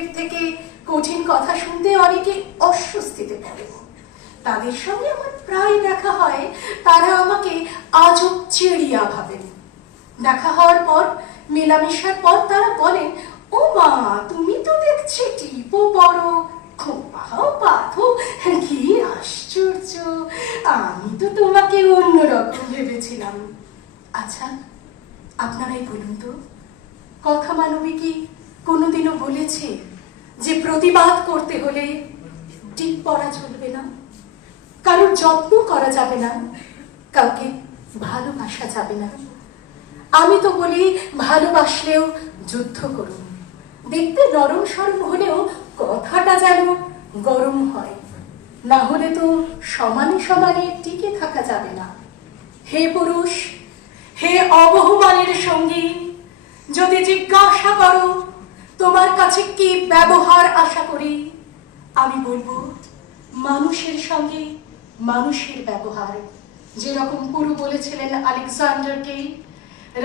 মুখের থেকে কঠিন কথা শুনতে অনেকে অস্বস্তিতে পড়ে। তাদের সঙ্গে আমার প্রায় দেখা হয়, তারা আমাকে আজব চিড়িয়া ভাবেন দেখা হওয়ার পর, মেলামেশার পর তারা বলেন, ও মা, তুমি তো দেখছি টিপো বড় কি আশ্চর্য। আমি তো তোমাকে অন্যরকম ভেবেছিলাম। আচ্ছা আপনারাই বলুন তো, কথা মানবী কি কোনোদিনও বলেছে প্রতিবাদ করতে হলে টিপ পড়া চলবে না। কারোর যত্ন করা যাবে না। কাউকে ভালোবাসা যাবে না। আমি তো বলি, ভালোবাসলেও যুদ্ধ করুন। দেখতে নরম সরম হলেও কথাটা যেন গরম হয়। না হলে তো সমানে সমানে টিকে থাকা যাবে না। হে পুরুষ, হে অবহমানের সঙ্গী, যদি জিজ্ঞাসা করো তোমার কাছে কি ব্যবহার আশা করি? আমি বলব, মানুষের সঙ্গে মানুষের ব্যবহার। যেরকম পুরু বলেছিলেন আলেকজান্ডারকে,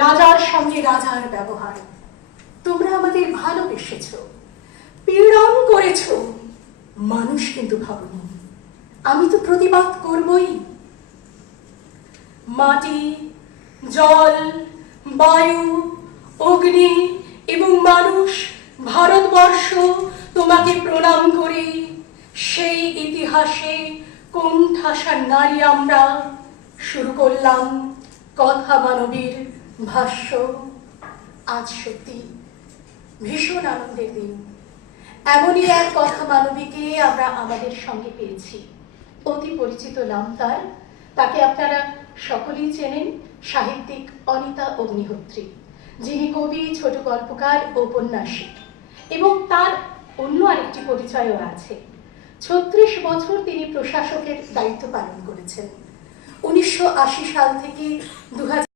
রাজার সঙ্গে রাজার ব্যবহার। তোমরা আমাদের ভালোবেসেছ, পীড়ন করেছ, মানুষ কিন্তু ভাবনি। আমি তো প্রতিবাদ করবই। মাটি, জল, বায়ু, অগ্নি এবং মানুষ ভারতবর্ষ তোমাকে প্রণাম করি। সেই ইতিহাসে কোণঠাসা নারী আমরা। শুরু করলাম কথা মানবীর ভাষ্য। আজ সত্যি ভীষণ আনন্দের দিন। এমনই এক কথা মানবীকে আমরা আমাদের সঙ্গে পেয়েছি। অতি পরিচিত নাম তার। তাকে আপনারা সকলেই চেনেন সাহিত্যিক অনিতা অগ্নিহোত্রী, যিনি কবি, ছোট গল্পকার উপন্যাসিক এবং তার অন্য আরেকটি পরিচয়ও আছে। ছত্রিশ বছর তিনি প্রশাসকের দায়িত্ব পালন করেছেন। উনিশশো আশি সাল থেকে দু